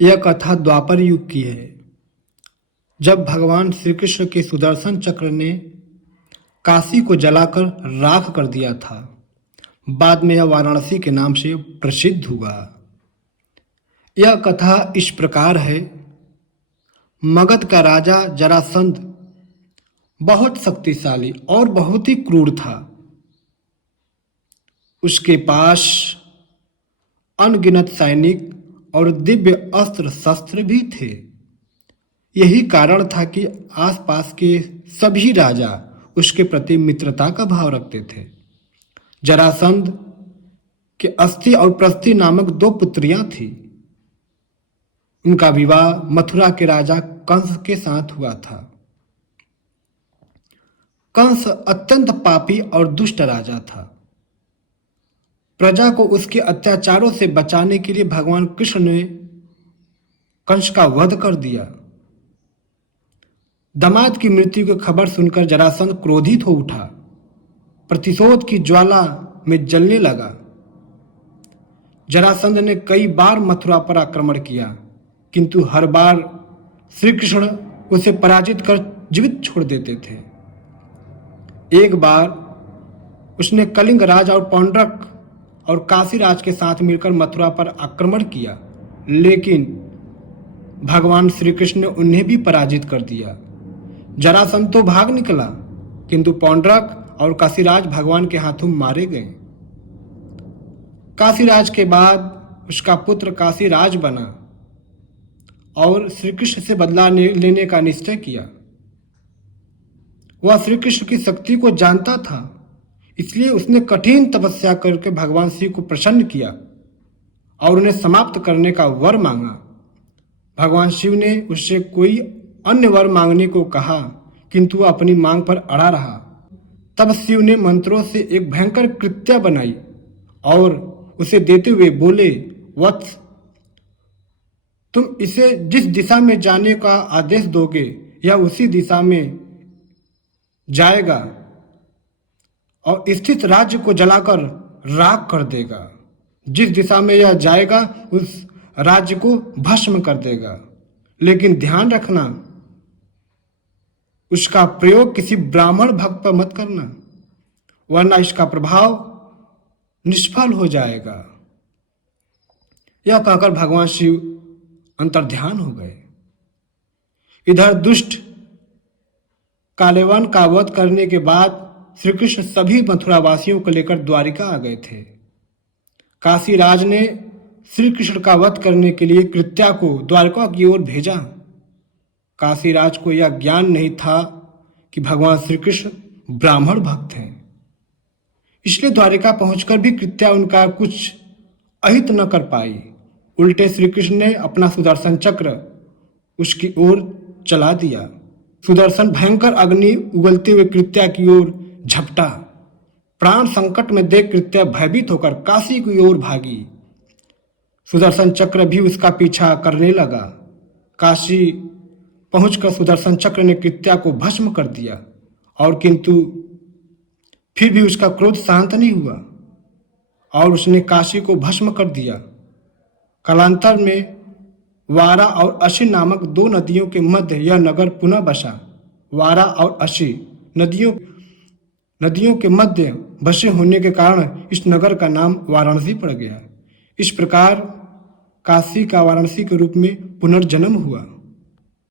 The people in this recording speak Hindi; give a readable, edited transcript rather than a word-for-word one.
यह कथा द्वापर युग की है, जब भगवान श्री कृष्ण के सुदर्शन चक्र ने काशी को जलाकर राख कर दिया था। बाद में यह वाराणसी के नाम से प्रसिद्ध हुआ। यह कथा इस प्रकार है। मगध का राजा जरासंध बहुत शक्तिशाली और बहुत ही क्रूर था। उसके पास अनगिनत सैनिक और दिव्य अस्त्र शस्त्र भी थे। यही कारण था कि आसपास के सभी राजा उसके प्रति मित्रता का भाव रखते थे। जरासंध के अस्थि और प्रस्थि नामक दो पुत्रियां थीं। उनका विवाह मथुरा के राजा कंस के साथ हुआ था। कंस अत्यंत पापी और दुष्ट राजा था। प्रजा को उसके अत्याचारों से बचाने के लिए भगवान कृष्ण ने कंस का वध कर दिया। दामाद की मृत्यु की खबर सुनकर जरासंध क्रोधित हो उठा, प्रतिशोध की ज्वाला में जलने लगा। जरासंध ने कई बार मथुरा पर आक्रमण किया, किंतु हर बार श्री कृष्ण उसे पराजित कर जीवित छोड़ देते थे। एक बार उसने कलिंग राज और पौंड्रक और काशी राज के साथ मिलकर मथुरा पर आक्रमण किया, लेकिन भगवान श्री कृष्ण ने उन्हें भी पराजित कर दिया। जरासंध तो भाग निकला, किंतु पौंड्रक और काशीराज भगवान के हाथों मारे गए। काशीराज के बाद उसका पुत्र काशीराज बना और श्री कृष्ण से बदला लेने का निश्चय किया। वह श्री कृष्ण की शक्ति को जानता था, इसलिए उसने कठिन तपस्या करके भगवान शिव को प्रसन्न किया और उन्हें समाप्त करने का वर मांगा। भगवान शिव ने उससे कोई अन्य वर मांगने को कहा, किंतु वह अपनी मांग पर अड़ा रहा। तब शिव ने मंत्रों से एक भयंकर कृत्या बनाई और उसे देते हुए बोले, वत्स, तुम इसे जिस दिशा में जाने का आदेश दोगे यह उसी दिशा में जाएगा और स्थित राज्य को जलाकर राख कर देगा। जिस दिशा में यह जाएगा उस राज्य को भस्म कर देगा। लेकिन ध्यान रखना, उसका प्रयोग किसी ब्राह्मण भक्त पर मत करना, वरना इसका प्रभाव निष्फल हो जाएगा। यह कहकर भगवान शिव अंतर्ध्यान हो गए। इधर दुष्ट कालेवन का वध करने के बाद श्री कृष्ण सभी मथुरावासियों को लेकर द्वारिका आ गए थे। काशीराज ने श्री कृष्ण का वध करने के लिए कृत्या को द्वारका की ओर भेजा। काशीराज को यह ज्ञान नहीं था कि भगवान श्री कृष्ण ब्राह्मण भक्त हैं, इसलिए द्वारिका पहुंचकर भी कृत्या उनका कुछ अहित न कर पाई। उल्टे श्री कृष्ण ने अपना सुदर्शन चक्र उसकी ओर चला दिया। सुदर्शन भयंकर अग्नि उगलते हुए कृत्या की ओर झपटा। प्राण संकट में देख कृत्या भयभीत होकर काशी की ओर भागी। सुदर्शन चक्र भी उसका पीछा करने लगा। काशी पहुंचकर सुदर्शन चक्र ने कृत्या को भस्म कर दिया, और किंतु फिर भी उसका क्रोध शांत नहीं हुआ और उसने काशी को भस्म कर दिया। कालांतर में वारा और अशी नामक दो नदियों के मध्य यह नगर पुनः बसा। वारा और अशी नदियों के मध्य बसे होने के कारण इस नगर का नाम वाराणसी पड़ गया। इस प्रकार काशी का वाराणसी के रूप में पुनर्जन्म हुआ।